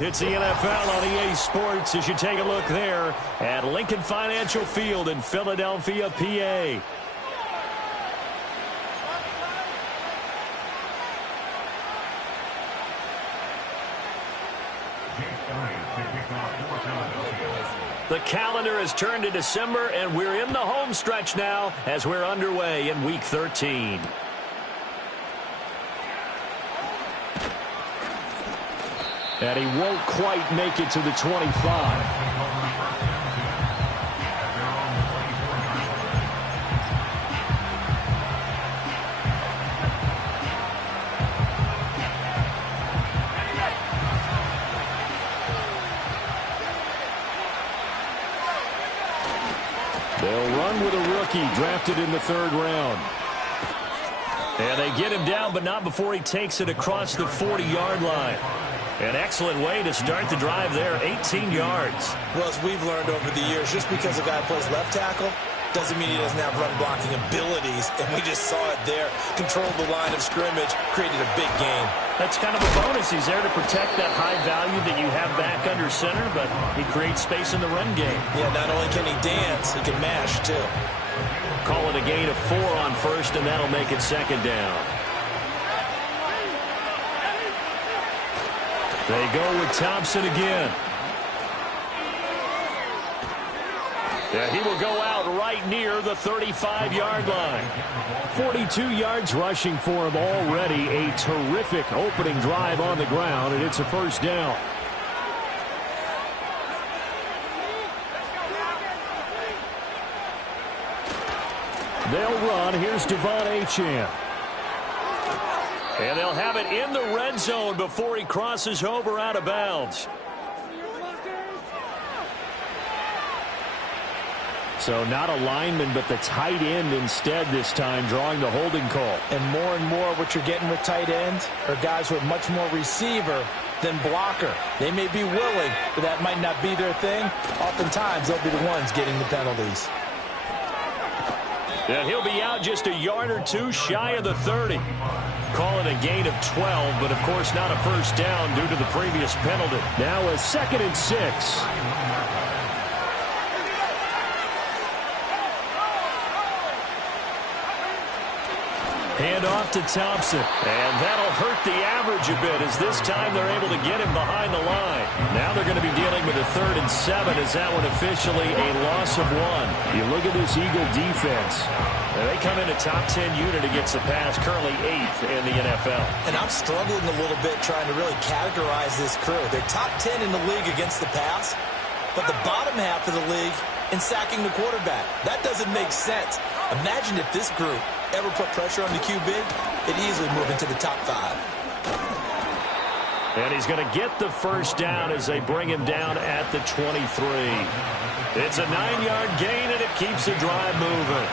It's the NFL on EA Sports as you take a look there at Lincoln Financial Field in Philadelphia, PA. The calendar has turned to December, and we're in the home stretch now as we're underway in Week 13. And he won't quite make it to the 25. They'll run with a rookie drafted in the third round. And they get him down, but not before he takes it across the 40-yard line. An excellent way to start the drive there, 18 yards. Well, as we've learned over the years, just because a guy plays left tackle doesn't mean he doesn't have run-blocking abilities, and we just saw it there. Controlled the line of scrimmage, created a big gain. That's kind of a bonus. He's there to protect that high value that you have back under center, but he creates space in the run game. Yeah, not only can he dance, he can mash, too. Call it a gain of 4 on first, and that'll make it second down. They go with Thompson again. Yeah, he will go out right near the 35-yard line. 42 yards rushing for him already. A terrific opening drive on the ground, and it's a first down. They'll run. Here's Devon Achane. And they'll have it in the red zone before he crosses over out of bounds. So not a lineman, but the tight end instead this time, drawing the holding call. And more what you're getting with tight ends are guys who are much more receiver than blocker. They may be willing, but that might not be their thing. Oftentimes, they'll be the ones getting the penalties. And he'll be out just a yard or two shy of the 30. Call it a gain of 12, but of course not a first down due to the previous penalty. Now a 2nd and 6. Hand off to Thompson. And that'll hurt the average a bit as this time they're able to get him behind the line. Now they're going to be dealing with a 3rd and 7 as that one officially a loss of 1. You look at this Eagle defense. They come in a top 10 unit against the pass, currently 8th in the NFL. And I'm struggling a little bit trying to really categorize this crew. They're top 10 in the league against the pass, but the bottom half of the league in sacking the quarterback. That doesn't make sense. Imagine if this group ever put pressure on the QB, it'd easily move into the top 5. And he's going to get the first down as they bring him down at the 23. It's a 9-yard gain, and it keeps the drive moving.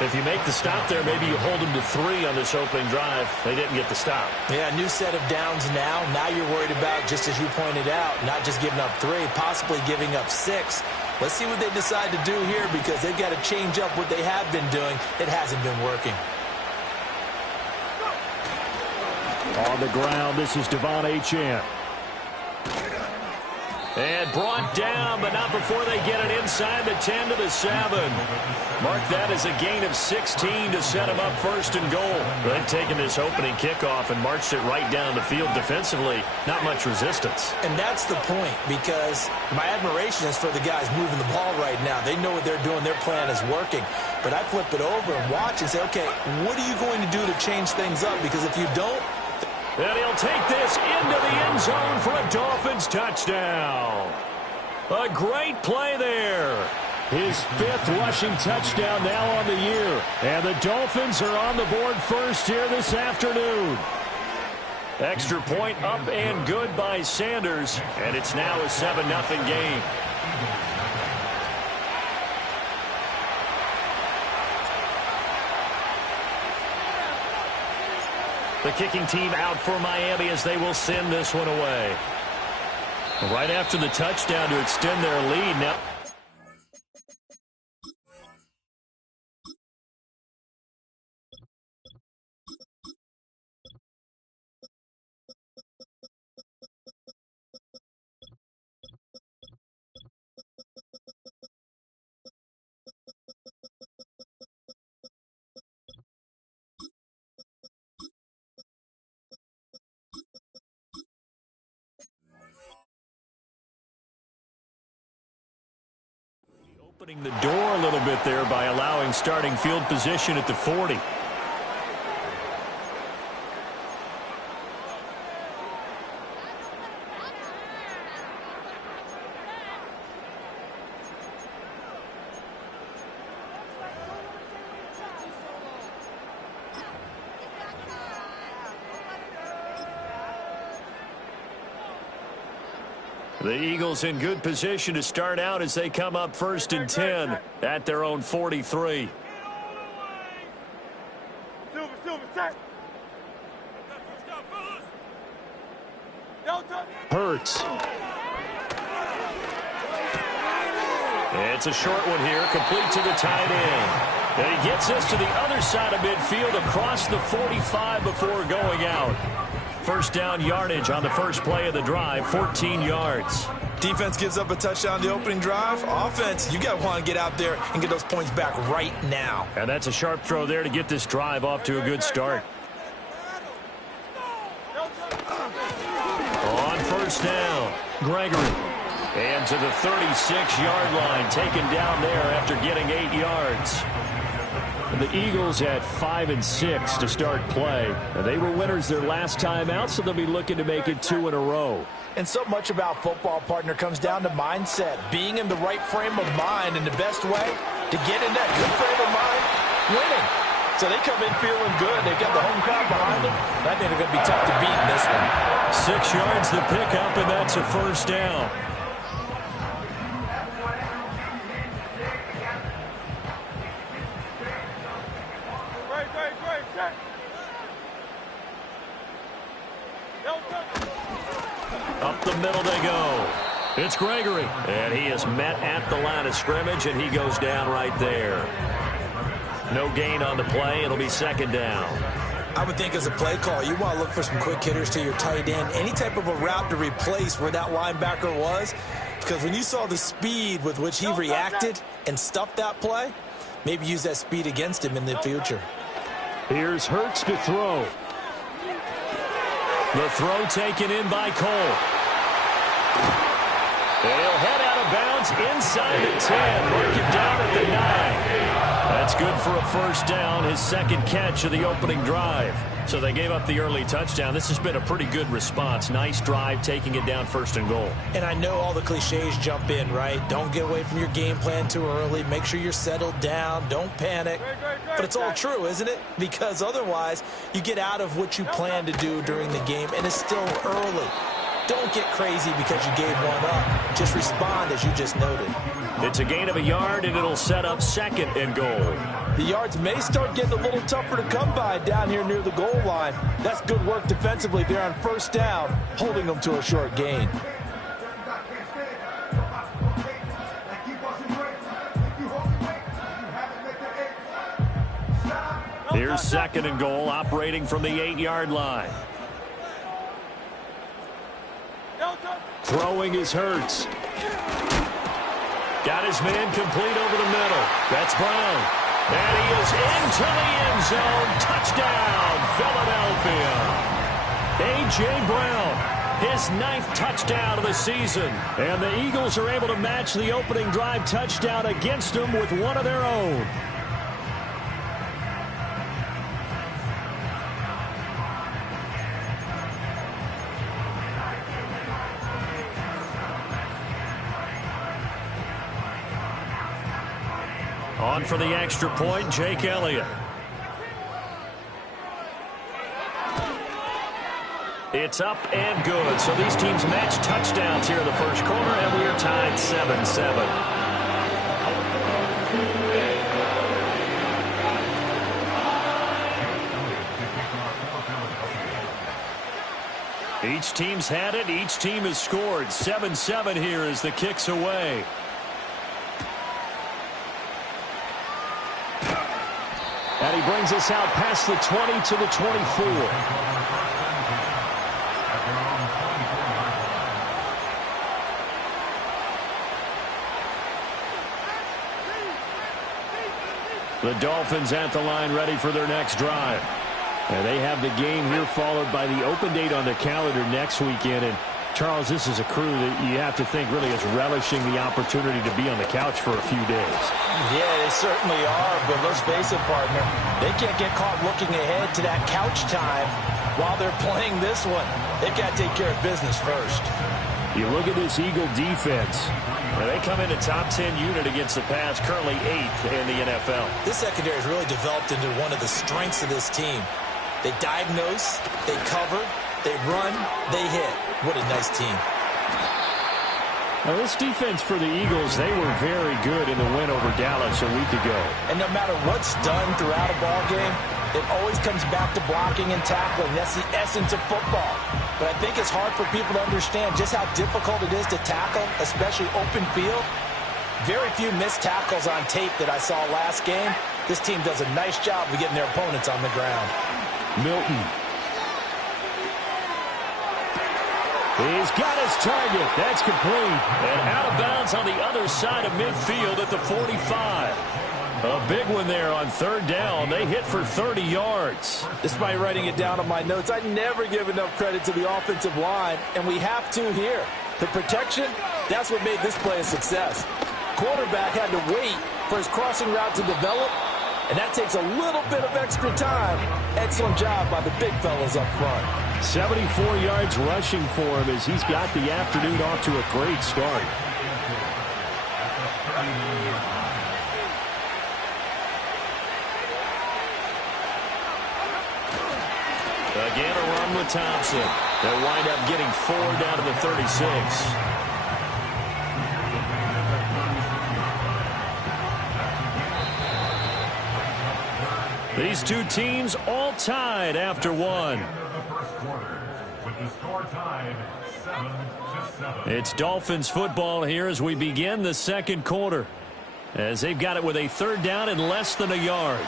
If you make the stop there, maybe you hold them to 3 on this opening drive. They didn't get the stop. Yeah, new set of downs now. Now you're worried about, just as you pointed out, not just giving up 3, possibly giving up 6. Let's see what they decide to do here because they've got to change up what they have been doing. It hasn't been working. On the ground, this is Devon Achane. And brought down, but not before they get it inside the 10 to the 7. Mark that as a gain of 16 to set them up 1st and goal. They've taken this opening kickoff and marched it right down the field defensively. Not much resistance. And that's the point, because my admiration is for the guys moving the ball right now. They know what they're doing. Their plan is working. But I flip it over and watch and say, okay, what are you going to do to change things up? Because if you don't, and he'll take this into the end zone for a Dolphins touchdown. A great play there. His 5th rushing touchdown now on the year. And the Dolphins are on the board first here this afternoon. Extra point up and good by Sanders. And it's now a 7-0 game. The kicking team out for Miami as they will send this one away. Right after the touchdown to extend their lead. Now Opening the door a little bit there by allowing starting field position at the 40. The Eagles in good position to start out as they come up 1st and 10 at their own 43. Hurts. It's a short one here, complete to the tight end. And he gets us to the other side of midfield across the 45 before going out. First down yardage on the first play of the drive, 14 yards. Defense gives up a touchdown the opening drive. Offense, you got to want to get out there and get those points back right now. And that's a sharp throw there to get this drive off to a good start. On first down, Gregory. And to the 36-yard line, taken down there after getting 8 yards. The Eagles had 5 and 6 to start play. And they were winners their last time out, so they'll be looking to make it 2 in a row. And so much about football, partner, comes down to mindset. Being in the right frame of mind, and the best way to get in that good frame of mind, winning. So they come in feeling good. They've got the home crowd behind them. I think they're going to be tough to beat in this one. 6 yards the pickup, and that's a first down. Up the middle they go. It's Gregory. And he is met at the line of scrimmage, and he goes down right there. No gain on the play. It'll be second down. I would think as a play call, you want to look for some quick hitters to your tight end. Any type of a route to replace where that linebacker was. Because when you saw the speed with which he reacted and stuffed that play, maybe use that speed against him in the future. Here's Hurts to throw. The throw taken in by Cole. And he'll head out of bounds inside the 10. Mark it down at the 9. That's good for a first down, his second catch of the opening drive. So they gave up the early touchdown. This has been a pretty good response. Nice drive, taking it down 1st and goal. And I know all the cliches jump in, right? Don't get away from your game plan too early. Make sure you're settled down. Don't panic. But it's all true, isn't it? Because otherwise, you get out of what you plan to do during the game, and it's still early. Don't get crazy because you gave one up. Just respond as you just noted. It's a gain of a yard, and it'll set up 2nd and goal. The yards may start getting a little tougher to come by down here near the goal line. That's good work defensively there on first down, holding them to a short gain. Here's 2nd and goal, operating from the 8-yard line. Throwing is Hurts. Got his man complete over the middle. That's Brown. And he is into the end zone. Touchdown, Philadelphia. A.J. Brown, his 9th touchdown of the season. And the Eagles are able to match the opening drive touchdown against them with one of their own. On for the extra point, Jake Elliott. It's up and good. So these teams match touchdowns here in the first quarter, and we are tied 7-7. Each team's had it. Each team has scored. 7-7 here as the kick's away. And he brings us out past the 20 to the 24. The Dolphins at the line ready for their next drive. And they have the game here followed by the open date on the calendar next weekend. And Charles, this is a crew that you have to think really is relishing the opportunity to be on the couch for a few days. Yeah, they certainly are, but let's face it, partner. They can't get caught looking ahead to that couch time while they're playing this one. They've got to take care of business first. You look at this Eagle defense. Now they come in a top 10 unit against the pass, currently 8th in the NFL. This secondary has really developed into one of the strengths of this team. They diagnose, they cover, they run, they hit. What a nice team. Now this defense for the Eagles, they were very good in the win over Dallas a week ago. And no matter what's done throughout a ball game, it always comes back to blocking and tackling. That's the essence of football. But I think it's hard for people to understand just how difficult it is to tackle, especially open field. Very few missed tackles on tape that I saw last game. This team does a nice job of getting their opponents on the ground. Milton. He's got his target. That's complete. And out of bounds on the other side of midfield at the 45. A big one there on third down. They hit for 30 yards. Despite writing it down on my notes, I never give enough credit to the offensive line, and we have to here. The protection, that's what made this play a success. Quarterback had to wait for his crossing route to develop, and that takes a little bit of extra time. Excellent job by the big fellas up front. 74 yards rushing for him as he's got the afternoon off to a great start. Again, a run with Thompson. They'll wind up getting 4 down to the 36. These two teams all tied after one. It's Dolphins football here as we begin the second quarter, as they've got it with a third down and less than a yard.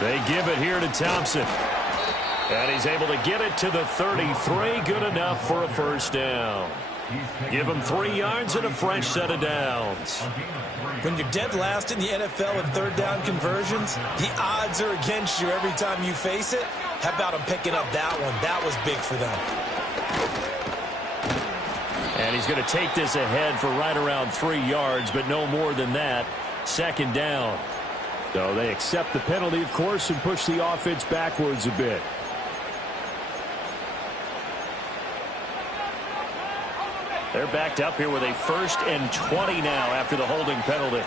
They give it here to Thompson. And he's able to get it to the 33. Good enough for a first down. Give him 3 yards and a fresh set of downs. When you're dead last in the NFL in third down conversions, the odds are against you every time you face it. How about him picking up that one? That was big for them. And he's going to take this ahead for right around 3 yards, but no more than that. Second down. So they accept the penalty, of course, and push the offense backwards a bit. They're backed up here with a 1st and 20 now after the holding penalty.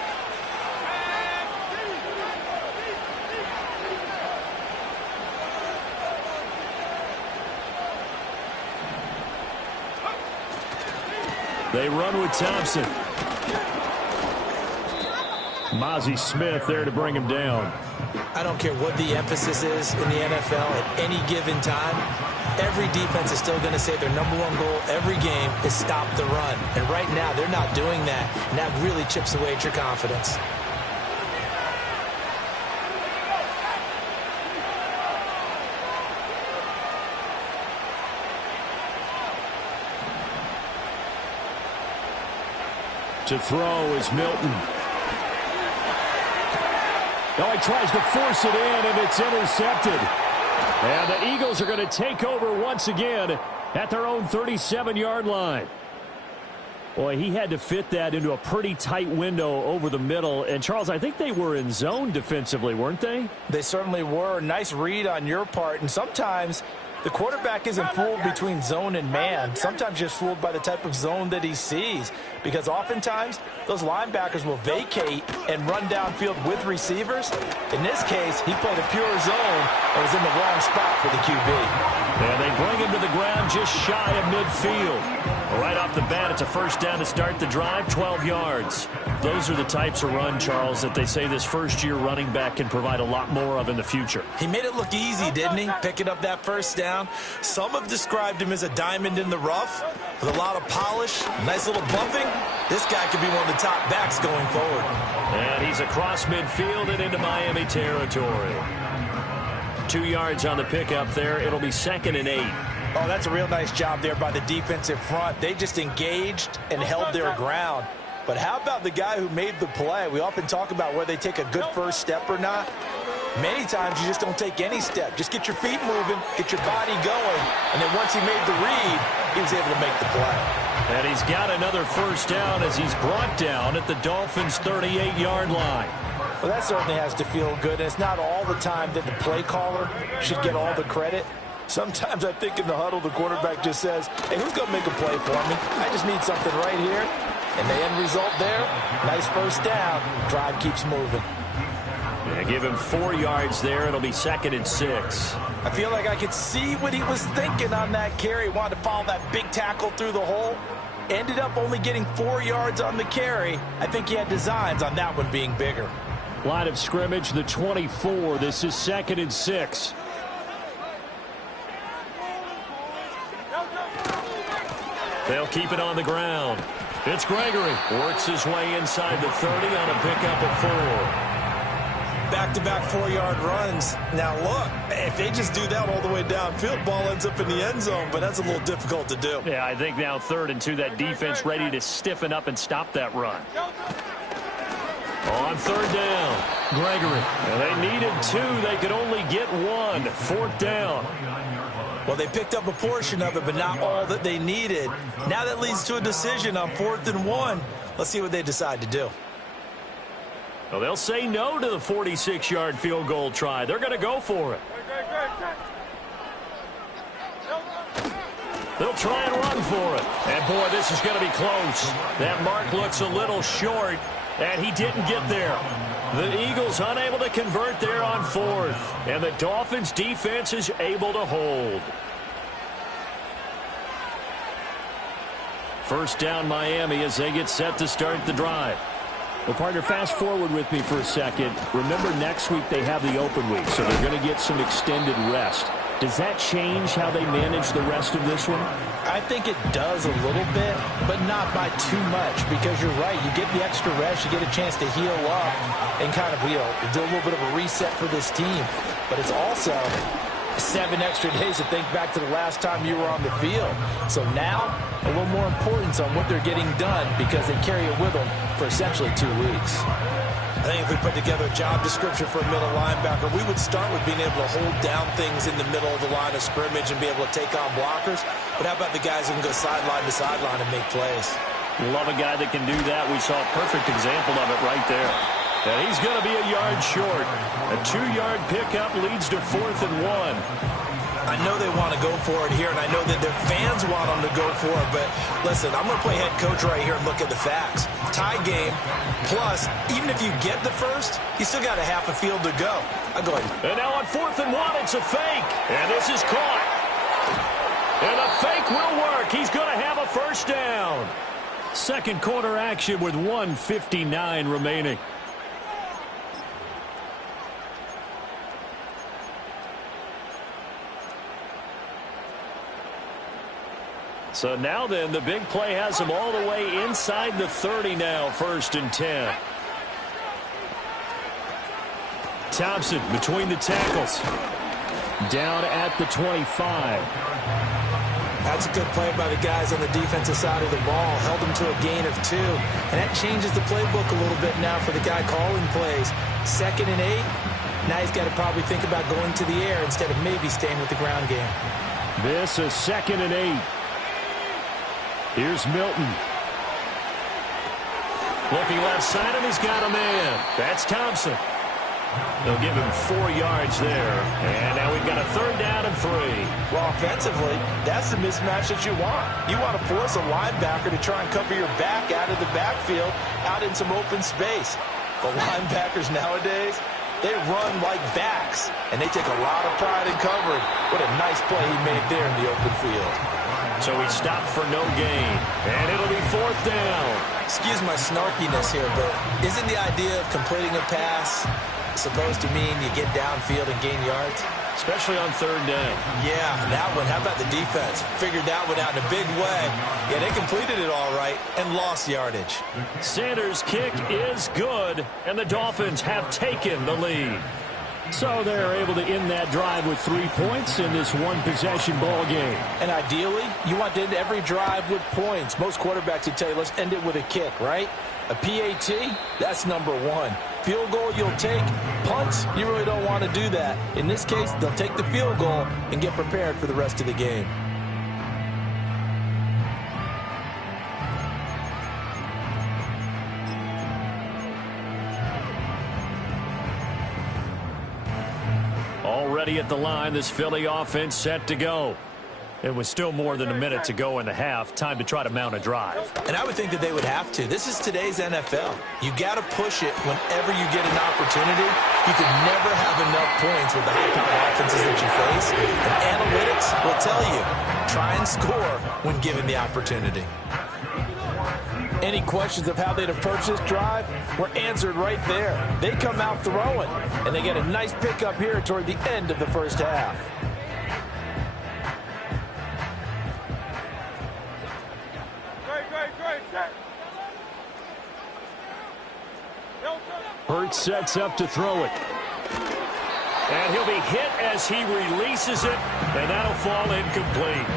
They run with Thompson. Mozzie Smith there to bring him down. I don't care what the emphasis is in the NFL at any given time. Every defense is still going to say their #1 goal every game is stop the run. And right now, they're not doing that. And that really chips away at your confidence. To throw is Milton. Now he tries to force it in, and it's intercepted. And the Eagles are going to take over once again at their own 37-yard line. Boy, he had to fit that into a pretty tight window over the middle. And, Charles, I think they were in zone defensively, weren't they? They certainly were. Nice read on your part. And sometimes the quarterback isn't fooled between zone and man. Sometimes just fooled by the type of zone that he sees. Because oftentimes, those linebackers will vacate and run downfield with receivers. In this case, he played a pure zone and was in the wrong spot for the QB. And they bring him to the ground just shy of midfield. Right off the bat, it's a first down to start the drive, 12 yards. Those are the types of run, Charles, that they say this first-year running back can provide a lot more of in the future. He made it look easy, didn't he? Picking up that first down. touchdown. Some have described him as a diamond in the rough with a lot of polish, nice little bumping. This guy could be one of the top backs going forward. And he's across midfield and into Miami territory. 2 yards on the pickup there. It'll be 2nd and 8. Oh, that's a real nice job there by the defensive front. They just engaged and held their ground. But how about the guy who made the play? We often talk about whether they take a good first step or not. Many times you just don't take any step. Just get your feet moving, get your body going, and then once he made the read, he was able to make the play. And he's got another first down as he's brought down at the Dolphins' 38-yard line. Well, that certainly has to feel good, and it's not all the time that the play caller should get all the credit. Sometimes I think in the huddle, the quarterback just says, hey, who's going to make a play for me? I just need something right here. And the end result there, nice first down. Drive keeps moving. Yeah, give him 4 yards there. It'll be 2nd and 6. I feel like I could see what he was thinking on that carry. He wanted to follow that big tackle through the hole. Ended up only getting 4 yards on the carry. I think he had designs on that one being bigger. Line of scrimmage, the 24. This is 2nd and 6. They'll keep it on the ground. It's Gregory. Works his way inside the 30 on a pickup of 4. Back-to-back 4-yard runs. Now, look, if they just do that all the way downfield, ball ends up in the end zone, but that's a little difficult to do. Yeah, I think now 3rd and 2, that defense ready to stiffen up and stop that run. On 3rd down, Gregory. And they needed 2. They could only get 1. 4th down. Well, they picked up a portion of it, but not all that they needed. Now that leads to a decision on 4th and 1. Let's see what they decide to do. Well, they'll say no to the 46-yard field goal try. They're going to go for it. They'll try and run for it. And, boy, this is going to be close. That mark looks a little short, and he didn't get there. The Eagles unable to convert there on 4th. And the Dolphins defense is able to hold. First down Miami as they get set to start the drive. Well, partner, fast forward with me for a second. Remember, next week they have the open week, so they're going to get some extended rest. Does that change how they manage the rest of this one? I think it does a little bit, but not by too much, because you're right. You get the extra rest. You get a chance to heal up and kind of, do a little bit of a reset for this team. But it's also 7 extra days to think back to the last time you were on the field. So now, a little more importance on what they're getting done because they carry it with them for essentially 2 weeks. I think if we put together a job description for a middle linebacker, we would start with being able to hold down things in the middle of the line of scrimmage and be able to take on blockers. But how about the guys who can go sideline to sideline and make plays? Love a guy that can do that. We saw a perfect example of it right there. And he's going to be a yard short. A 2-yard pickup leads to 4th and 1. I know they want to go for it here, and I know that their fans want them to go for it, but listen, I'm going to play head coach right here and look at the facts. Tie game, plus, even if you get the first, you still got a half a field to go. I'll go ahead. And now on 4th and 1, it's a fake. And this is caught. And a fake will work. He's going to have a first down. Second quarter action with 1:59 remaining. So now then, the big play has him all the way inside the 30 now, 1st and 10. Thompson between the tackles. Down at the 25. That's a good play by the guys on the defensive side of the ball. Held them to a gain of 2. And that changes the playbook a little bit now for the guy calling plays. 2nd and 8. Now he's got to probably think about going to the air instead of maybe staying with the ground game. This is 2nd and 8. Here's Milton. Looking left side, and he's got a man. That's Thompson. They'll give him 4 yards there. And now we've got a 3rd down and 3. Well, offensively, that's the mismatch that you want. You want to force a linebacker to try and cover your back out of the backfield, out in some open space. The linebackers nowadays, they run like backs, and they take a lot of pride in covering. What a nice play he made there in the open field. So he stopped for no gain, and it'll be 4th down. Excuse my snarkiness here, but isn't the idea of completing a pass supposed to mean you get downfield and gain yards? especially on third down. Yeah, that one. How about the defense? Figured that one out in a big way. Yeah, they completed it all right and lost yardage. Sanders' kick is good, and the Dolphins have taken the lead. So they're able to end that drive with 3 points in this one-possession ball game. And ideally, you want to end every drive with points. Most quarterbacks would tell you, let's end it with a kick, right? A PAT, that's number one. Field goal you'll take. Punts, you really don't want to do that. In this case, they'll take the field goal and get prepared for the rest of the game. Already at the line, this Philly offense set to go. It was still more than a minute to go in the half. Time to try to mount a drive. And I would think that they would have to. This is today's NFL. You got to push it whenever you get an opportunity. You could never have enough points with the high-powered offenses that you face. And analytics will tell you, try and score when given the opportunity. Any questions of how they'd approach this drive were answered right there. They come out throwing, and they get a nice pickup here toward the end of the first half. Hurts sets up to throw it. And he'll be hit as he releases it, and that'll fall incomplete.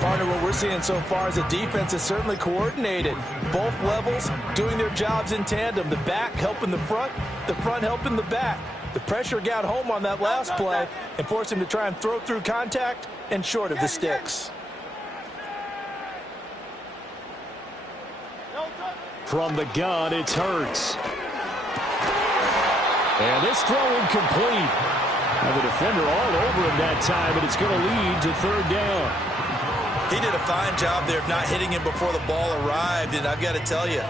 Partner, what we're seeing so far is the defense is certainly coordinated. Both levels doing their jobs in tandem. The back helping the front helping the back. The pressure got home on that last play and forced him to try and throw through contact and short of the sticks. From the gun, it's Hurts. And this throw incomplete. And the defender all over him that time, and it's going to lead to third down. He did a fine job there of not hitting him before the ball arrived, and I've got to tell you,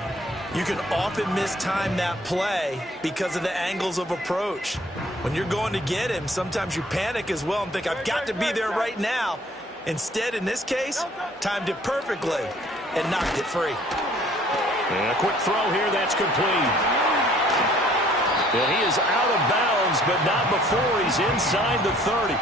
you can often mistime that play because of the angles of approach. When you're going to get him, sometimes you panic as well and think, I've got to be there right now. Instead, in this case, timed it perfectly and knocked it free. And a quick throw here, that's complete. And he is out of bounds, but not before he's inside the 30.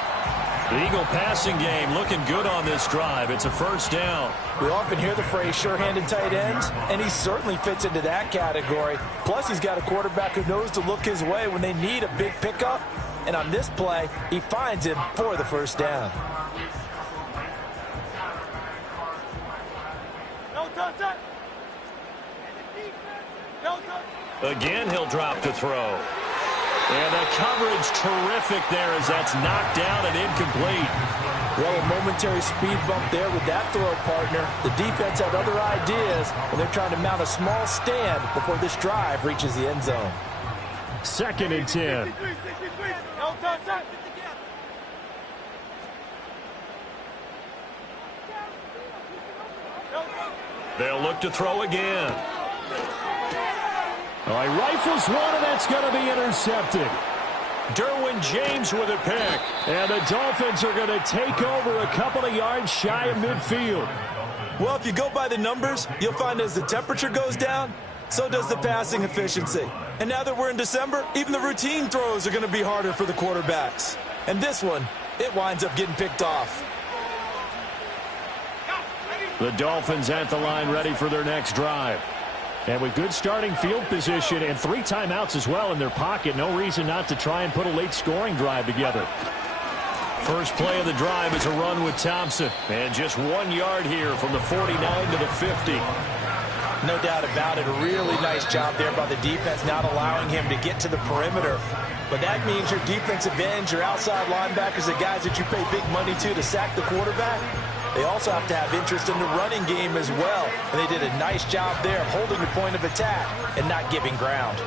The Eagle passing game looking good on this drive. It's a first down. We often hear the phrase sure-handed tight ends, and he certainly fits into that category. Plus, he's got a quarterback who knows to look his way when they need a big pickup. And on this play, he finds him for the first down. Again, he'll drop to throw. And the coverage terrific there as that's knocked down and incomplete. Well, a momentary speed bump there with that throw, partner. The defense had other ideas, and they're trying to mount a small stand before this drive reaches the end zone. 2nd and 10. They'll look to throw again. All right, rifles one, and that's going to be intercepted. Derwin James with a pick. And the Dolphins are going to take over a couple of yards shy of midfield. Well, if you go by the numbers, you'll find as the temperature goes down, so does the passing efficiency. And now that we're in December, even the routine throws are going to be harder for the quarterbacks. And this one, it winds up getting picked off. The Dolphins at the line ready for their next drive. And with good starting field position and 3 timeouts as well in their pocket, no reason not to try and put a late scoring drive together. First play of the drive is a run with Thompson. And just 1 yard here from the 49 to the 50. No doubt about it. A really nice job there by the defense, not allowing him to get to the perimeter. But that means your defensive ends, your outside linebackers, the guys that you pay big money to sack the quarterback, they also have to have interest in the running game as well. And they did a nice job there of holding the point of attack and not giving ground.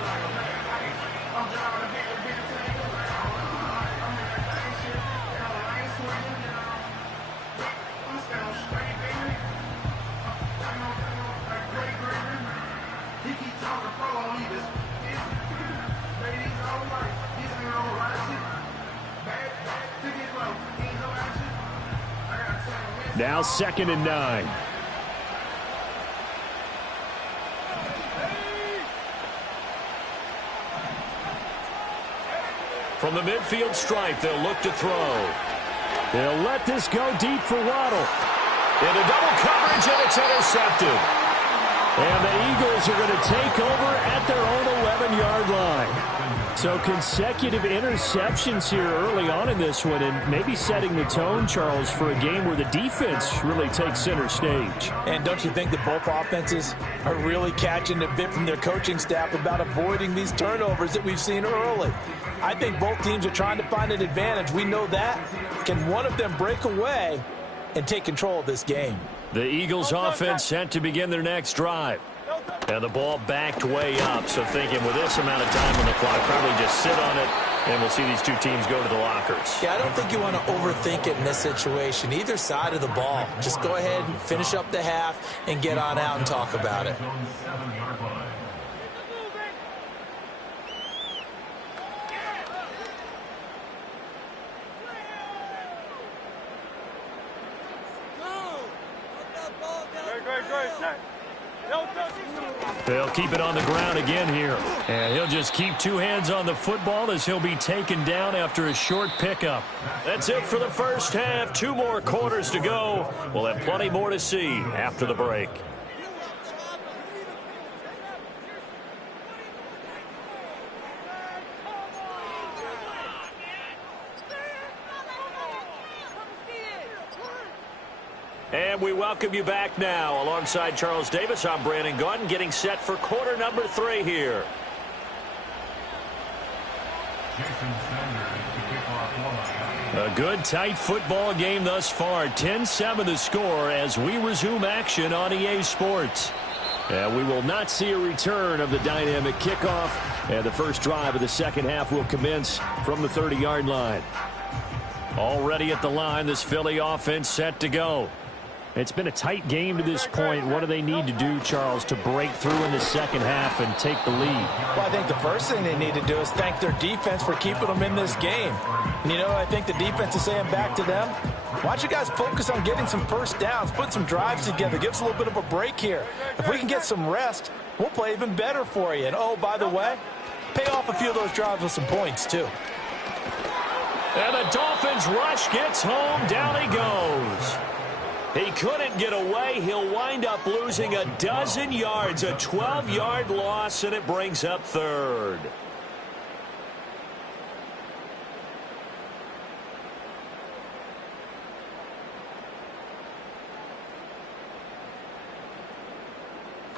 Now 2nd and 9. From the midfield stripe, they'll look to throw. They'll let this go deep for Waddle. Into double coverage, and it's intercepted. And the Eagles are going to take over at their own 11-yard line. So consecutive interceptions here early on in this one, and maybe setting the tone, Charles, for a game where the defense really takes center stage. And don't you think that both offenses are really catching a bit from their coaching staff about avoiding these turnovers that we've seen early? I think both teams are trying to find an advantage. We know that. Can one of them break away and take control of this game? The Eagles offense set to begin their next drive. And the ball backed way up, so thinking with this amount of time on the clock, probably just sit on it, and we'll see these two teams go to the lockers. Yeah, I don't think you want to overthink it in this situation. Either side of the ball. Just go ahead and finish up the half and get on out and talk about it. They'll keep it on the ground again here. And he'll just keep two hands on the football as he'll be taken down after a short pickup. That's it for the first half. 2 more quarters to go. We'll have plenty more to see after the break. And we welcome you back now. Alongside Charles Davis, I'm Brandon Gaudin, getting set for quarter number 3 here. A good, tight football game thus far. 10-7 the score as we resume action on EA Sports. And we will not see a return of the dynamic kickoff. And the first drive of the second half will commence from the 30-yard line. Already at the line, this Philly offense set to go. It's been a tight game to this point. What do they need to do, Charles, to break through in the second half and take the lead? Well, I think the first thing they need to do is thank their defense for keeping them in this game. And, you know, I think the defense is saying back to them, why don't you guys focus on getting some first downs, put some drives together, give us a little bit of a break here. If we can get some rest, we'll play even better for you. And, oh, by the way, pay off a few of those drives with some points, too. And the Dolphins rush gets home. Down he goes. He couldn't get away. He'll wind up losing a dozen yards, a 12-yard loss, and it brings up third.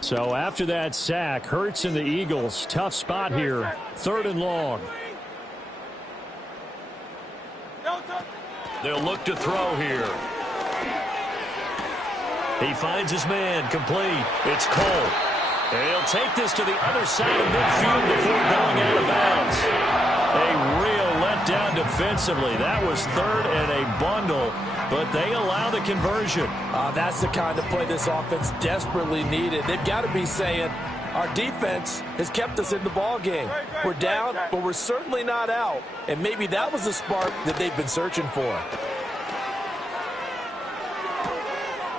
So after that sack, Hurts and the Eagles, tough spot here, 3rd and long. They'll look to throw here. He finds his man, complete. It's Cole. And he'll take this to the other side of midfield before going out of bounds. A real letdown defensively. That was 3rd and a bundle, but they allow the conversion. That's the kind of play this offense desperately needed. They've got to be saying, our defense has kept us in the ball game. We're down, but we're certainly not out. And maybe that was the spark that they've been searching for.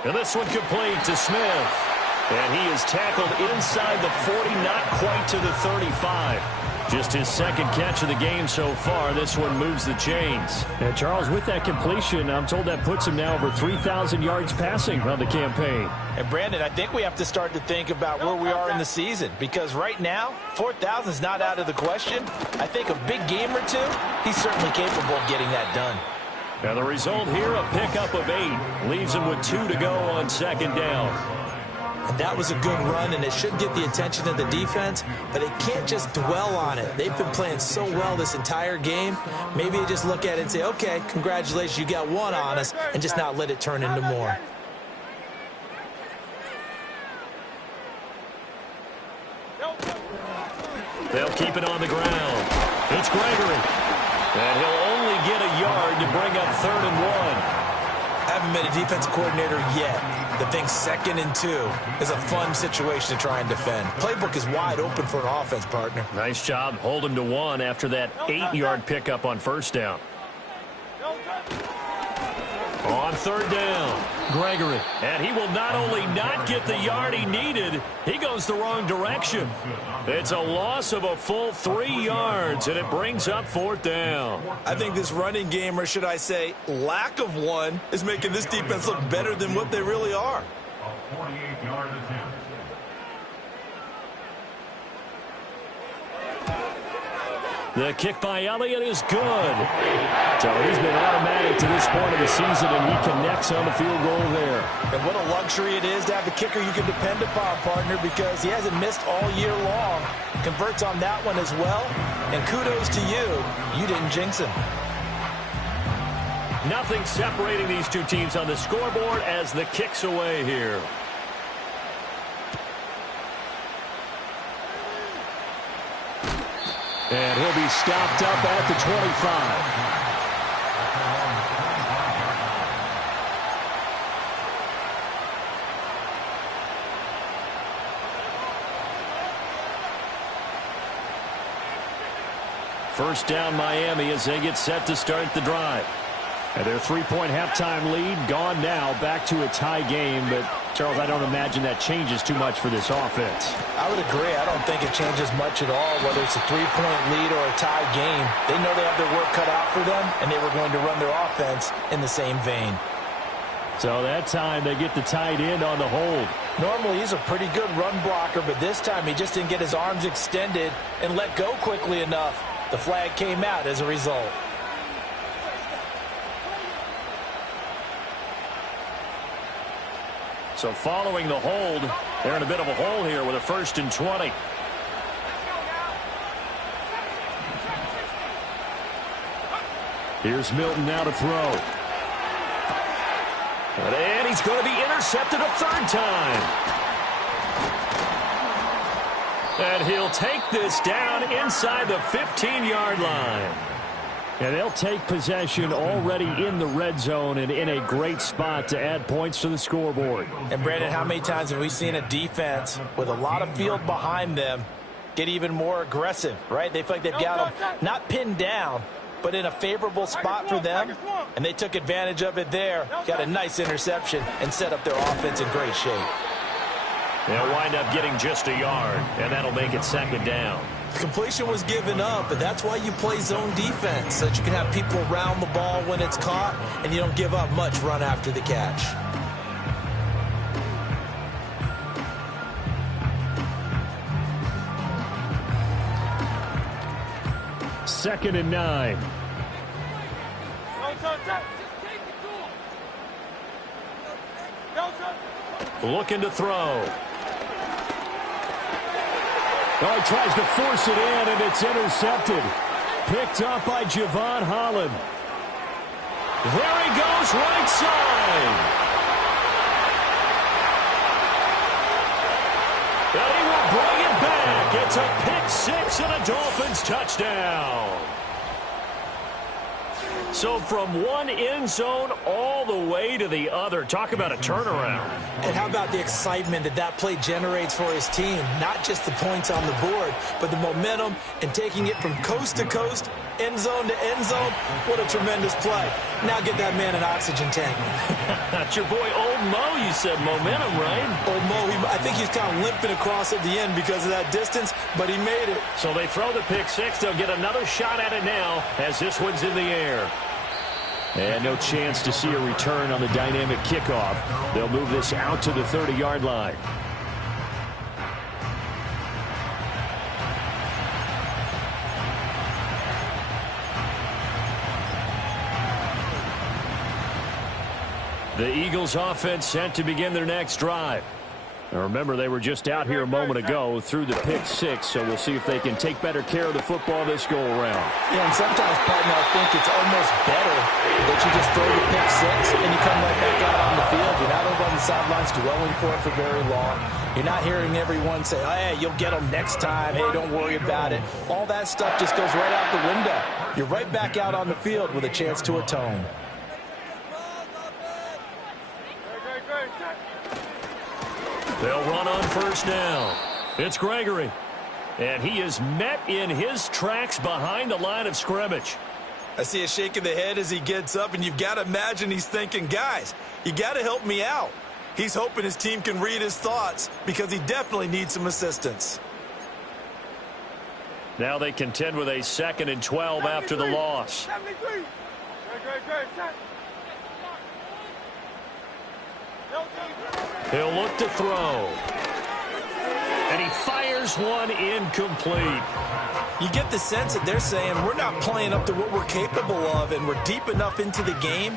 And this one complete to Smith. And he is tackled inside the 40, not quite to the 35. Just his second catch of the game so far. This one moves the chains. And Charles, with that completion, I'm told that puts him now over 3,000 yards passing on the campaign. And Brandon, I think we have to start to think about where we are in the season. Because right now, 4,000 is not out of the question. I think a big game or two, he's certainly capable of getting that done. And the result here, a pickup of 8. Leaves him with 2 to go on second down. And that was a good run, and it should get the attention of the defense, but they can't just dwell on it. They've been playing so well this entire game. Maybe you just look at it and say, okay, congratulations, you got 1 on us, and just not let it turn into more. They'll keep it on the ground. It's Gregory. And he'll only get a yard to bring up 3rd and 1. Haven't been a defensive coordinator yet that thinks 2nd and 2 is a fun situation to try and defend. Playbook is wide open for an offense, partner. Nice job. Hold him to 1 after that 8-yard pickup on first down. On third down. Gregory. And he will not only not get the yard he needed, he goes the wrong direction. It's a loss of a full 3 yards, and it brings up fourth down. I think this running game, or should I say lack of one, is making this defense look better than what they really are. A 48-yard attempt. The kick by Elliott is good. So he's been automatic to this point of the season, and he connects on the field goal there. And what a luxury it is to have a kicker you can depend upon, partner, because he hasn't missed all year long. Converts on that one as well. And kudos to you. You didn't jinx him. Nothing separating these two teams on the scoreboard as the kick's away here. And he'll be stopped up at the 25. First down Miami as they get set to start the drive. And their 3-point halftime lead gone now, back to a tie game. But, Charles, I don't imagine that changes too much for this offense. I would agree. I don't think it changes much at all, whether it's a 3-point lead or a tie game. They know they have their work cut out for them, and they were going to run their offense in the same vein. So that time they get the tight end on the hold. Normally he's a pretty good run blocker, but this time he just didn't get his arms extended and let go quickly enough. The flag came out as a result. So following the hold, they're in a bit of a hole here with a 1st and 20. Here's Milton now to throw. And he's going to be intercepted a third time. And he'll take this down inside the 15-yard line. And they'll take possession already in the red zone and in a great spot to add points to the scoreboard. And, Brandon, how many times have we seen a defense with a lot of field behind them get even more aggressive, right? They feel like they've got them not pinned down, but in a favorable spot for them, and they took advantage of it there, got a nice interception, and set up their offense in great shape. They'll wind up getting just a yard, and that'll make it 2nd down. Completion was given up, but that's why you play zone defense, so that you can have people around the ball when it's caught, and you don't give up much run after the catch. Second and 9. Looking to throw. Oh, he tries to force it in, and it's intercepted. Picked up by Javon Holland. There he goes, right side. And he will bring it back. It's a pick-6 and a Dolphins touchdown. So from one end zone all the way to the other. Talk about a turnaround. And how about the excitement that that play generates for his team? Not just the points on the board, but the momentum and taking it from coast to coast, end zone to end zone. What a tremendous play. Now get that man an oxygen tank. That's your boy Old Mo, you said. Momentum, right? Old Mo, I think he's kind of limping across at the end because of that distance, but he made it. So they throw the pick-6. They'll get another shot at it now as this one's in the air. And no chance to see a return on the dynamic kickoff. They'll move this out to the 30-yard line. The Eagles offense set to begin their next drive. Now remember, they were just out here a moment ago through the pick-6, so we'll see if they can take better care of the football this go-around. Yeah, and sometimes, partner, I think it's almost better that you just throw the pick-6 and you come right back out on the field. You're not over on the sidelines dwelling for it for very long. You're not hearing everyone say, oh, hey, you'll get them next time. Hey, don't worry about it. All that stuff just goes right out the window. You're right back out on the field with a chance to atone. They'll run on first down. It's Gregory. And he is met in his tracks behind the line of scrimmage. I see a shake of the head as he gets up, and you've got to imagine he's thinking, guys, you got to help me out. He's hoping his team can read his thoughts because he definitely needs some assistance. Now they contend with a 2nd and 12 after the loss. He'll look to throw. And he fires one incomplete. You get the sense that they're saying we're not playing up to what we're capable of, and we're deep enough into the game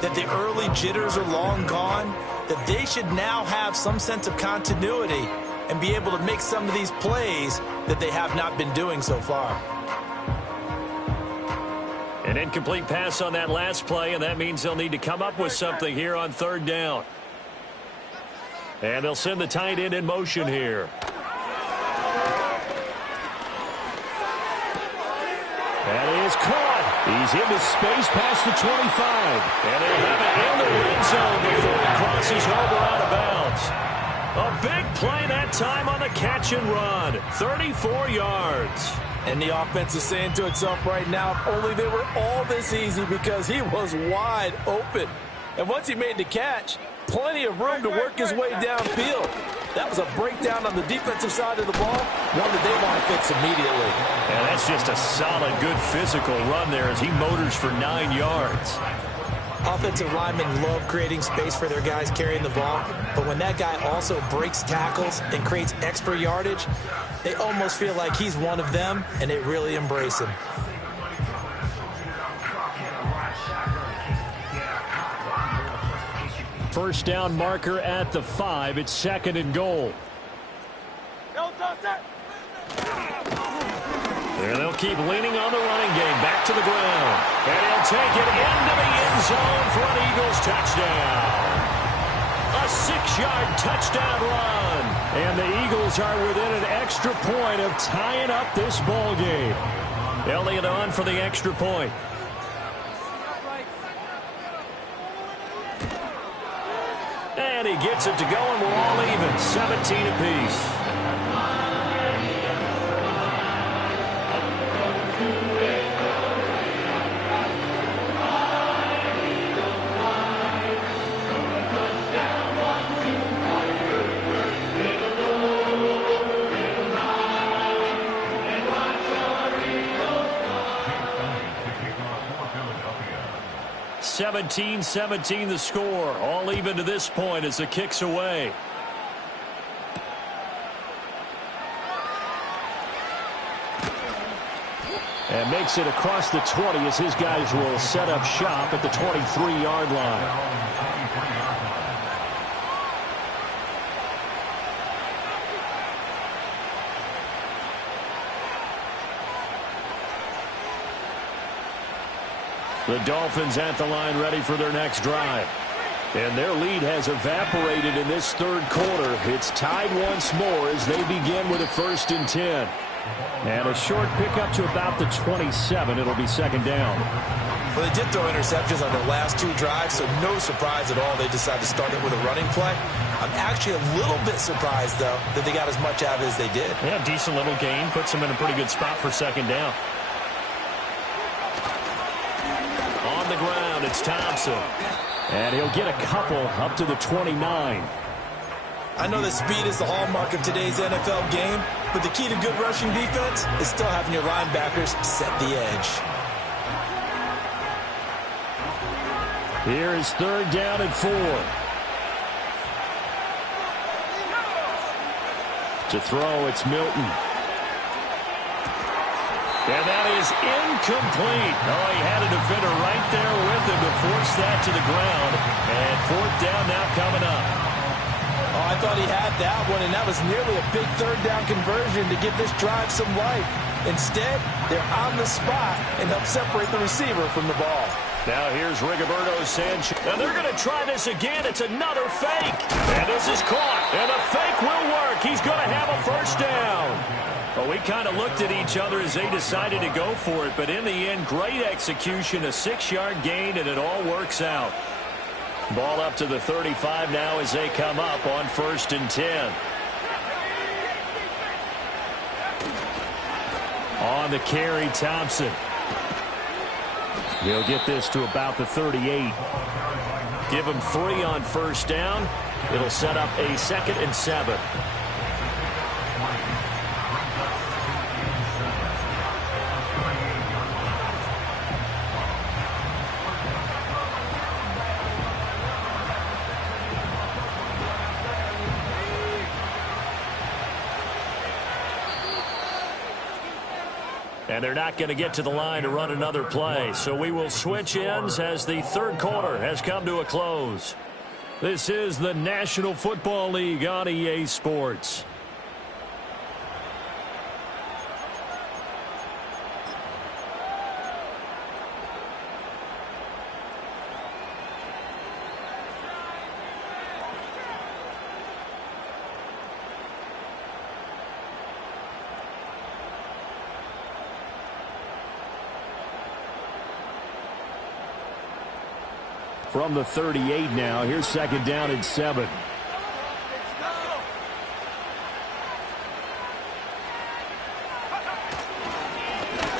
that the early jitters are long gone, that they should now have some sense of continuity and be able to make some of these plays that they have not been doing so far. An incomplete pass on that last play, and that means they'll need to come up with something here on 3rd down. And they'll send the tight end in motion here. And he is caught. He's into space past the 25. And they have it in the red zone before he crosses over out of bounds. A big play that time on the catch and run. 34 yards. And the offense is saying to itself right now, if only they were all this easy, because he was wide open. And once he made the catch, plenty of room to work his way downfield. That was a breakdown on the defensive side of the ball, one that they want to fix immediately. And that's just a solid, good physical run there as he motors for 9 yards. Offensive linemen love creating space for their guys carrying the ball, but when that guy also breaks tackles and creates extra yardage, they almost feel like he's one of them, and they really embrace him. First down marker at the 5. It's 2nd and goal. There they'll keep leaning on the running game. Back to the ground. And he'll take it into the end zone for an Eagles touchdown. A 6-yard touchdown run. And the Eagles are within an extra point of tying up this ball game. Elliott on for the extra point. And he gets it to go, and we're all even. 17 apiece. (17-17) the score. All even to this point as the kick's away. And makes it across the 20 as his guys will set up shop at the 23-yard line. The Dolphins at the line ready for their next drive. And their lead has evaporated in this 3rd quarter. It's tied once more as they begin with a 1st and 10. And a short pickup to about the 27. It'll be 2nd down. Well, they did throw interceptions on their last 2 drives, so no surprise at all they decided to start it with a running play. I'm actually a little bit surprised, though, that they got as much out of it as they did. Yeah, decent little gain. Puts them in a pretty good spot for 2nd down. On the ground, it's Thompson. And he'll get a couple up to the 29. I know that speed is the hallmark of today's NFL game, but the key to good rushing defense is still having your linebackers set the edge. Here is 3rd down and 4. To throw, it's Milton. And that is incomplete. Oh, he had a defender right there with him to force that to the ground. And 4th down now coming up. Oh, I thought he had that one, and that was nearly a big 3rd down conversion to give this drive some life. Instead, they're on the spot and help separate the receiver from the ball. Now here's Rigoberto Sanchez. And they're going to try this again. It's another fake. And this is caught. And the fake will work. He's going to have a 1st down. Well, we kind of looked at each other as they decided to go for it. But in the end, great execution, a 6-yard gain, and it all works out. Ball up to the 35 now as they come up on 1st and 10. On the carry, Thompson. He'll get this to about the 38. Give him 3 on first down. It'll set up a 2nd and 7. And they're not going to get to the line to run another play. So we will switch ends as the third quarter has come to a close. This is the National Football League on EA Sports. From the 38 now, here's 2nd down and 7.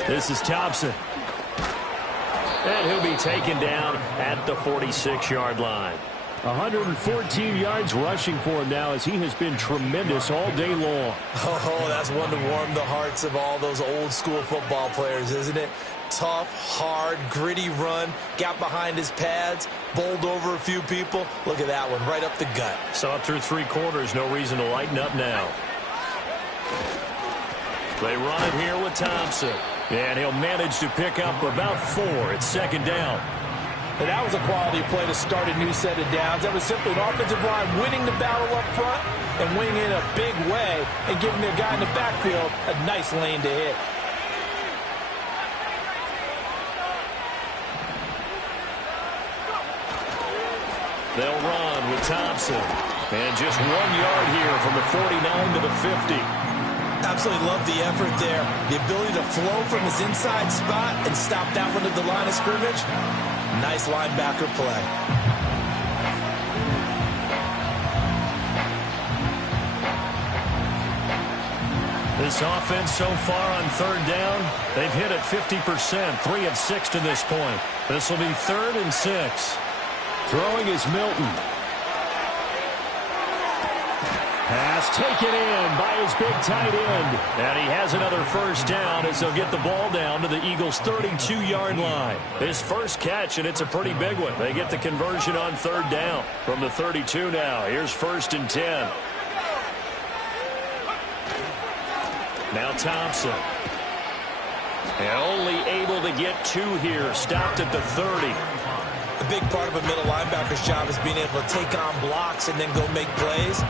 This is Thompson. And he'll be taken down at the 46-yard line. 114 yards rushing for him now as he has been tremendous all day long. Oh, that's one to warm the hearts of all those old-school football players, isn't it? Tough, hard, gritty run, got behind his pads, bowled over a few people. Look at that one, right up the gut. Saw it through 3 quarters, no reason to lighten up now. They run it here with Thompson. And he'll manage to pick up about 4. It's 2nd down. And that was a quality play to start a new set of downs. That was simply an offensive line winning the battle up front and winning in a big way and giving their guy in the backfield a nice lane to hit. They'll run with Thompson. And just 1 yard here from the 49 to the 50. Absolutely love the effort there. The ability to flow from his inside spot and stop that one at the line of scrimmage. Nice linebacker play. This offense so far on 3rd down, they've hit it 50%, 3 of 6 to this point. This will be 3rd and 6. Throwing is Milton. Pass taken in by his big tight end. And he has another first down as they'll get the ball down to the Eagles' 32-yard line. His first catch, and it's a pretty big one. They get the conversion on 3rd down from the 32 now. Here's 1st and 10. Now Thompson. And only able to get 2 here. Stopped at the 30. A big part of a middle linebacker's job is being able to take on blocks and then go make plays.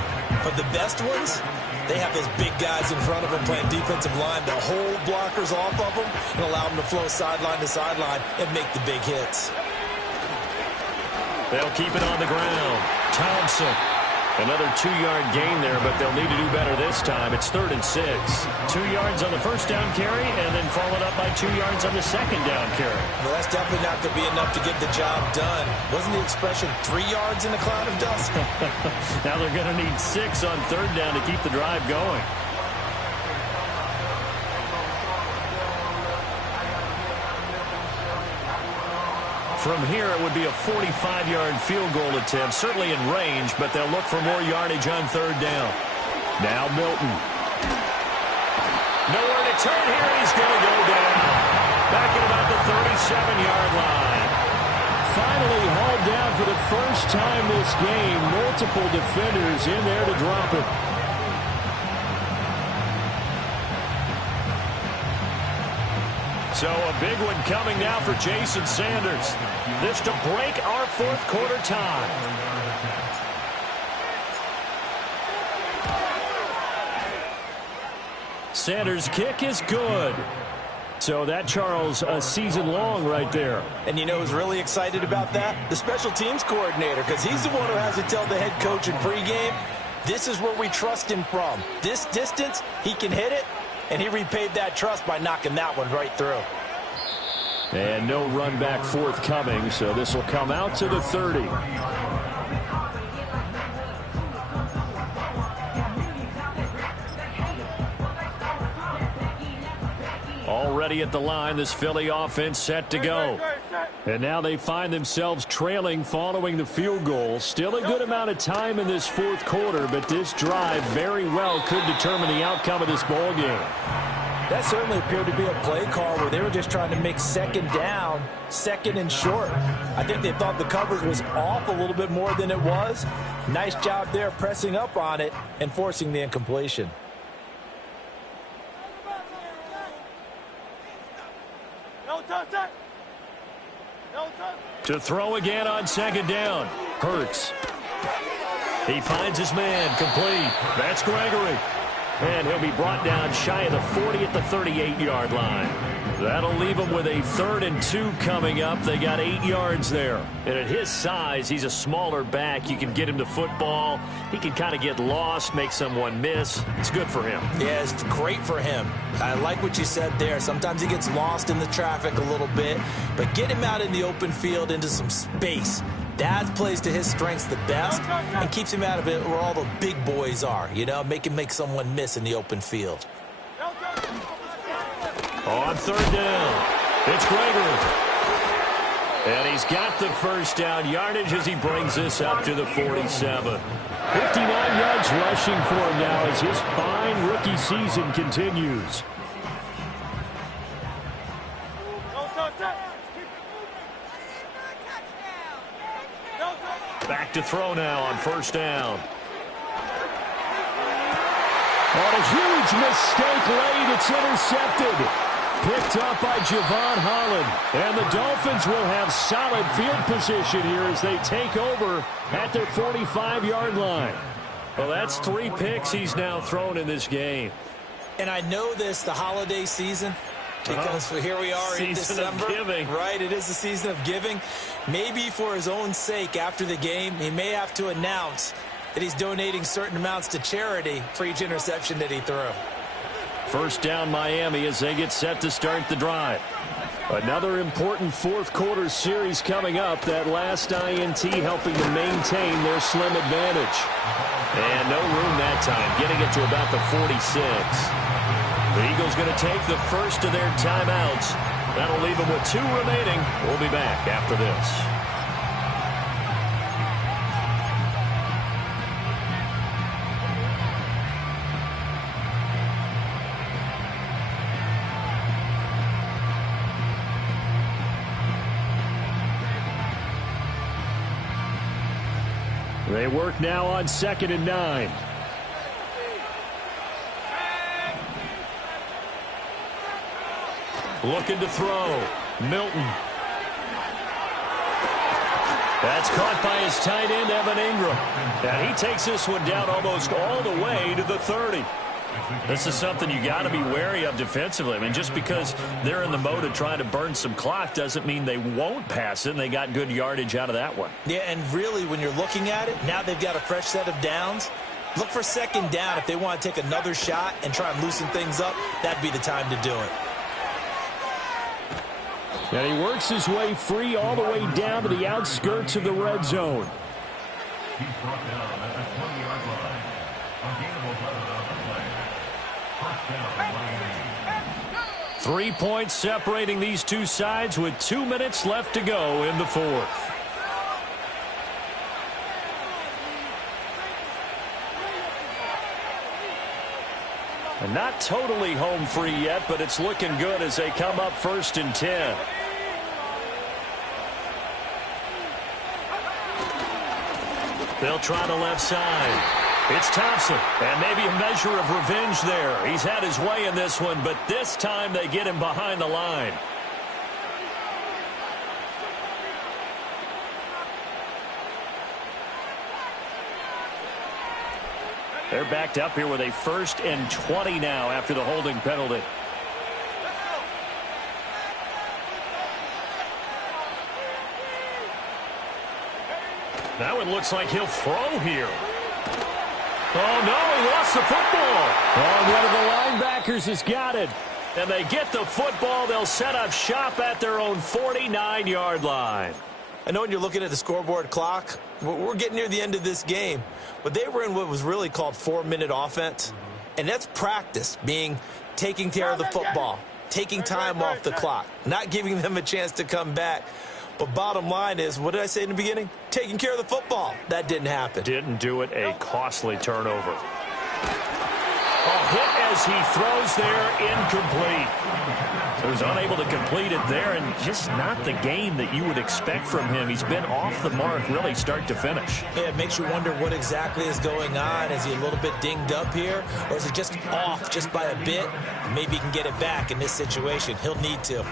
But the best ones, they have those big guys in front of them playing defensive line to hold blockers off of them and allow them to flow sideline to sideline and make the big hits. They'll keep it on the ground. Thompson. Another 2-yard gain there, but they'll need to do better this time. It's 3rd and 6. 2 yards on the first down carry, and then followed up by 2 yards on the second down carry. Well, that's definitely not going to be enough to get the job done. Wasn't the expression 3 yards in a cloud of dust? Now they're going to need 6 on 3rd down to keep the drive going. From here, it would be a 45-yard field goal attempt, certainly in range, but they'll look for more yardage on 3rd down. Now Milton. Nowhere to turn here. He's going to go down. Back at about the 37-yard line. Finally hauled down for the first time this game. Multiple defenders in there to drop it. So a big one coming now for Jason Sanders. This to break our 4th quarter tie. Sanders' kick is good. So that, Charles, a season long right there. And you know who's really excited about that? The special teams coordinator, because he's the one who has to tell the head coach in pregame, this is where we trust him from. This distance, he can hit it. And he repaid that trust by knocking that one right through. And no run back forthcoming, so this will come out to the 30. Already at the line, this Philly offense set to go. And now they find themselves trailing following the field goal. Still a good amount of time in this fourth quarter, but this drive very well could determine the outcome of this ball game. That certainly appeared to be a play call where they were just trying to make second down, second and short. I think they thought the coverage was off a little bit more than it was. Nice job there pressing up on it and forcing the incompletion. To throw again on second down. Hurts. He finds his man, complete. That's Gregory. And he'll be brought down shy of the 40 at the 38-yard line. That'll leave him with a 3rd and 2 coming up. They got 8 yards there. And at his size, he's a smaller back. You can get him to football. He can kind of get lost, make someone miss. It's good for him. Yeah, it's great for him. I like what you said there. Sometimes he gets lost in the traffic a little bit. But get him out in the open field into some space. That plays to his strengths the best and keeps him out of it where all the big boys are. You know, make him make someone miss in the open field. On 3rd down, it's Gregory. And he's got the first down yardage as he brings this up to the 47. 59 yards rushing for him now as his fine rookie season continues. Back to throw now on 1st down. On a huge mistake late, it's intercepted. Picked up by Javon Holland. And the Dolphins will have solid field position here as they take over at their 45-yard line. Well, that's 3 picks he's now thrown in this game. And I know this, the holiday season, because here we are in December. Right, it is the season of giving. Maybe for his own sake after the game, he may have to announce that he's donating certain amounts to charity for each interception that he threw. 1st down Miami as they get set to start the drive. Another important fourth quarter series coming up. That last INT helping to maintain their slim advantage. And no room that time, getting it to about the 46. The Eagles going to take the first of their timeouts. That'll leave them with 2 remaining. We'll be back after this. They work now on 2nd and 9. Looking to throw. Milton. That's caught by his tight end, Evan Ingram. And he takes this one down almost all the way to the 30. This is something you got to be wary of defensively. I mean, just because they're in the mode of trying to burn some clock doesn't mean they won't pass it, and they got good yardage out of that one. Yeah, and really, when you're looking at it, now they've got a fresh set of downs. Look for 2nd down. If they want to take another shot and try and loosen things up, that'd be the time to do it. And he works his way free all the way down to the outskirts of the red zone. He's brought down at the 20-yard line. A gain of 11 on the play. 1st down, Miami. 3 points separating these two sides with 2 minutes left to go in the fourth. And not totally home free yet, but it's looking good as they come up 1st and 10. They'll try the left side. It's Thompson, and maybe a measure of revenge there. He's had his way in this one, but this time they get him behind the line. They're backed up here with a 1st and 20 now after the holding penalty. That one looks like he'll throw here. Oh, no, he lost the football. Oh, one of the linebackers has got it. And they get the football. They'll set up shop at their own 49-yard line. I know when you're looking at the scoreboard clock, we're getting near the end of this game. But they were in what was really called 4-minute offense. And that's practice, being taking care of the football, taking time off the clock, not giving them a chance to come back. But bottom line is, what did I say in the beginning? Taking care of the football. That didn't happen. Didn't do it. A costly turnover. A hit as he throws there, incomplete. He was unable to complete it there, and just not the game that you would expect from him. He's been off the mark, really, start to finish. Yeah, it makes you wonder what exactly is going on. Is he a little bit dinged up here, or is it just off just by a bit? Maybe he can get it back in this situation. He'll need to.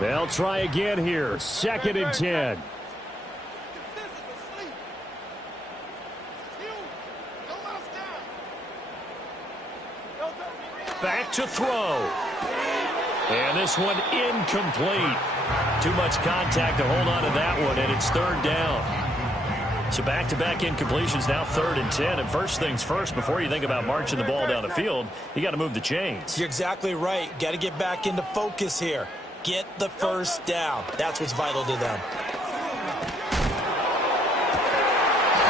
They'll try again here. 2nd and 10. Back to throw. And this one incomplete. Too much contact to hold on to that one, and it's 3rd down. So back-to-back incompletions, now 3rd and 10. And first things first, before you think about marching the ball down the field, you got to move the chains. You're exactly right. Got to get back into focus here. Get the first down. That's what's vital to them.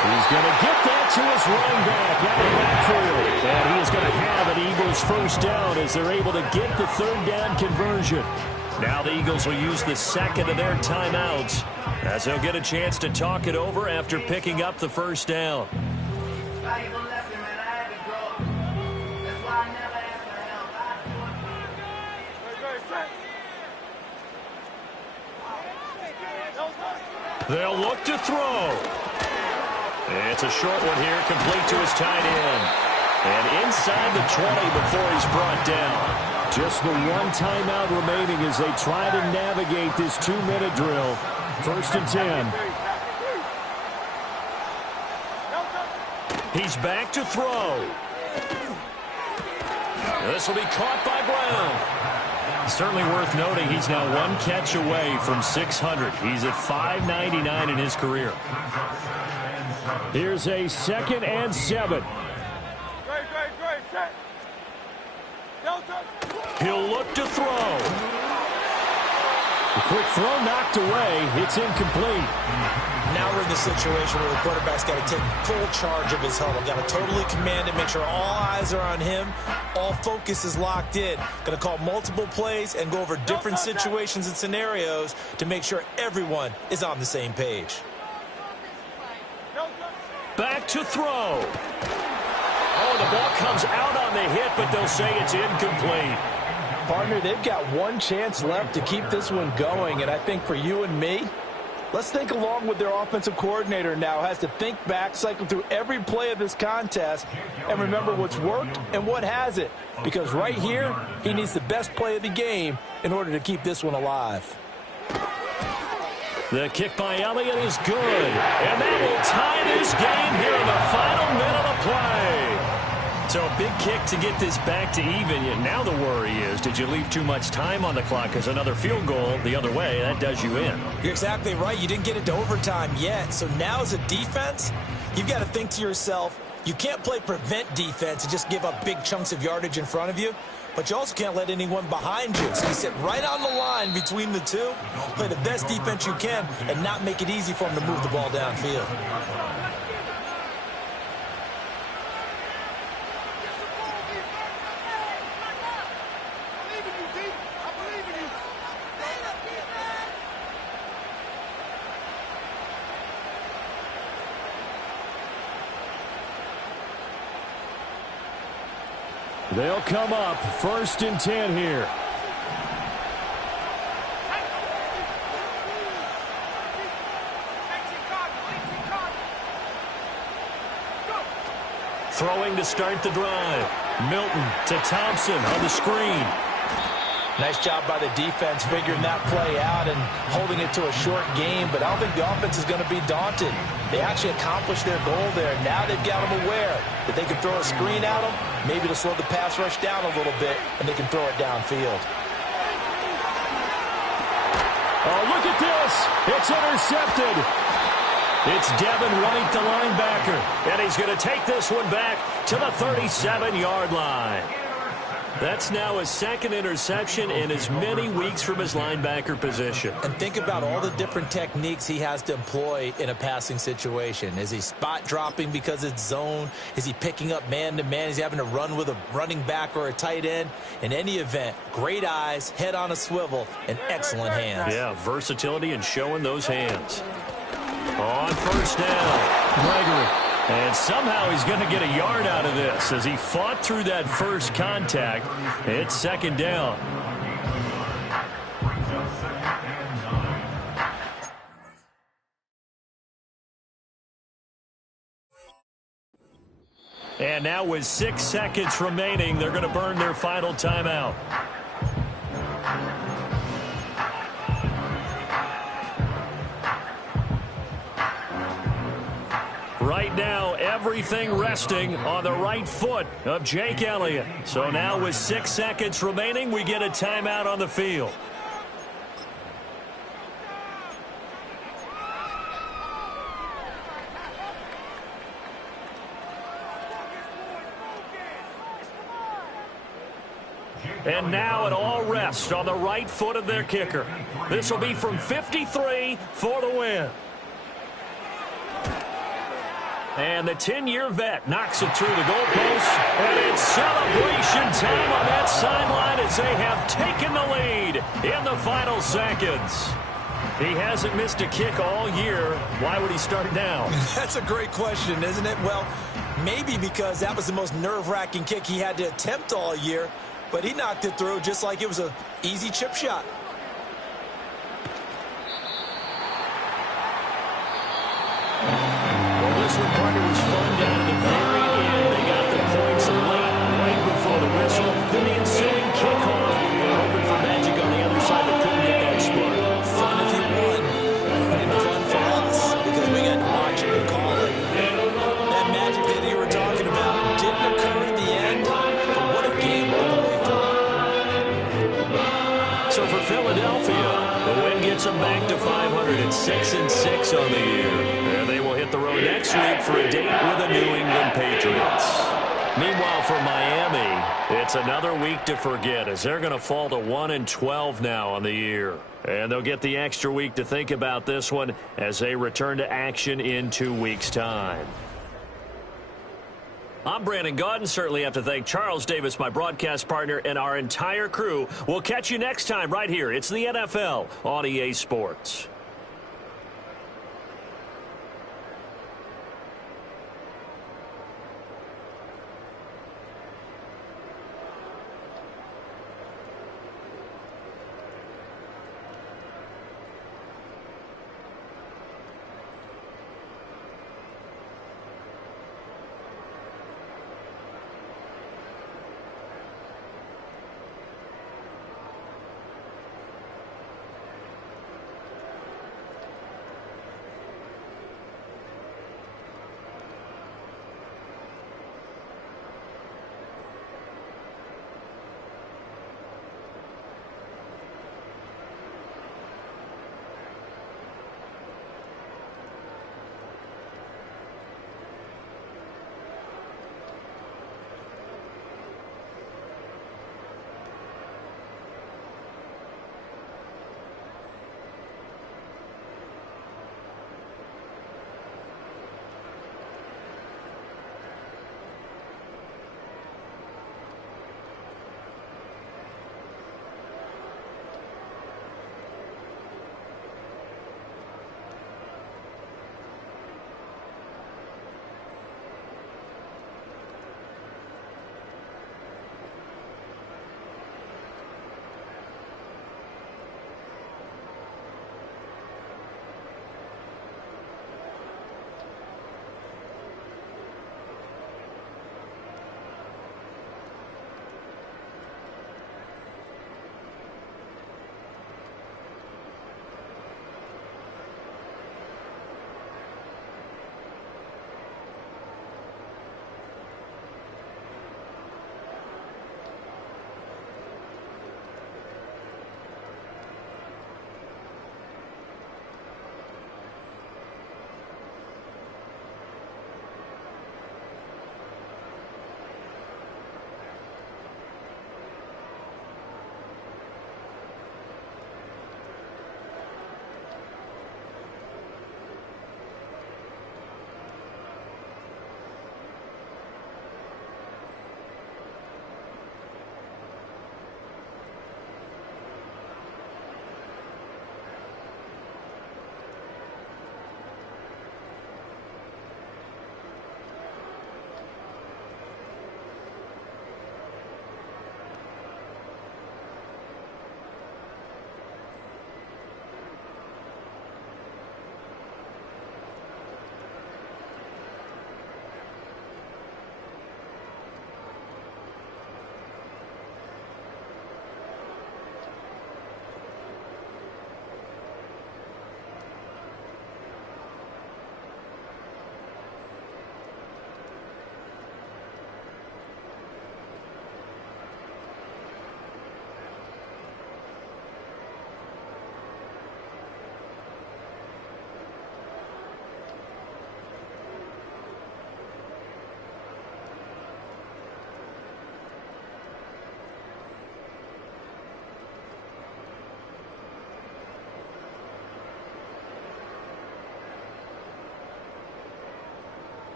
He's going to get that to his running back out of the backfield. And he is going to have an Eagles first down as they're able to get the 3rd down conversion. Now the Eagles will use the 2nd of their timeouts as they'll get a chance to talk it over after picking up the first down. They'll look to throw. It's a short one here, complete to his tight end. And inside the 20 before he's brought down. Just the one timeout remaining as they try to navigate this 2-minute drill. 1st and 10. He's back to throw. This will be caught by Brown. Certainly worth noting he's now 1 catch away from 600. He's at 599 in his career. Here's a 2nd and 7. He'll look to throw. The quick throw knocked away. It's incomplete. Now we're in the situation where the quarterback's got to take full charge of his huddle. Got to totally command it, make sure all eyes are on him. All focus is locked in. Going to call multiple plays and go over different situations and scenarios to make sure everyone is on the same page. Back to throw. Oh, the ball comes out on the hit, but they'll say it's incomplete. Partner, they've got one chance left to keep this one going, and I think for you and me, let's think along with their offensive coordinator now. Has to think back, cycle through every play of this contest, and remember what's worked and what hasn't. Because right here, he needs the best play of the game in order to keep this one alive. The kick by Elliott is good. And that will tie this game here in the final minute of play. So a big kick to get this back to even. Yet now the worry is, did you leave too much time on the clock? Because another field goal the other way, that does you in. You're exactly right. You didn't get it to overtime yet. So now as a defense, you've got to think to yourself, you can't play prevent defense and just give up big chunks of yardage in front of you. But you also can't let anyone behind you. So you sit right on the line between the two, play the best defense you can, and not make it easy for them to move the ball downfield. They'll come up 1st and 10 here. Throwing to start the drive. Milton to Thompson on the screen. Nice job by the defense figuring that play out and holding it to a short game, but I don't think the offense is going to be daunted. They actually accomplished their goal there. Now they've got them aware that they can throw a screen at them, maybe to slow the pass rush down a little bit, and they can throw it downfield. Oh, look at this. It's intercepted. It's Devin White, the linebacker, and he's going to take this one back to the 37-yard line. That's now his second interception in as many weeks from his linebacker position. And think about all the different techniques he has to employ in a passing situation. Is he spot dropping because it's zone? Is he picking up man-to-man? Is he having to run with a running back or a tight end? In any event, great eyes, head on a swivel, and excellent hands. Yeah, versatility and showing those hands. On first down, Gregory. And somehow he's going to get a yard out of this as he fought through that first contact. It's second down. And now with 6 seconds remaining, they're going to burn their final timeout. Right now, everything resting on the right foot of Jake Elliott. So now with 6 seconds remaining, we get a timeout on the field. And now it all rests on the right foot of their kicker. This will be from 53 for the win. And the 10-year vet knocks it through the goalpost. And it's celebration time on that sideline as they have taken the lead in the final seconds. He hasn't missed a kick all year. Why would he start now? That's a great question, isn't it? Well, maybe because that was the most nerve-wracking kick he had to attempt all year. But he knocked it through just like it was an easy chip shot. Well, this one, partner, was fun down to the very end. They got the points late, right before the whistle. Then the ensuing kickoff. Hoping for magic on the other side, but couldn't get that spot. Fun if you won, and fun for us because we got to watch it and call it. That magic that you were talking about didn't occur at the end, but what a game all the way through. So for Philadelphia, the win gets them back to 500 and 6-6 on the year. And they will hit the road next week for a date with the New England Patriots. Meanwhile, for Miami, it's another week to forget as they're going to fall to 1-12 now on the year. And they'll get the extra week to think about this one as they return to action in 2 weeks' time. I'm Brandon Gaudin. Certainly have to thank Charles Davis, my broadcast partner, and our entire crew. We'll catch you next time right here. It's the NFL on EA Sports.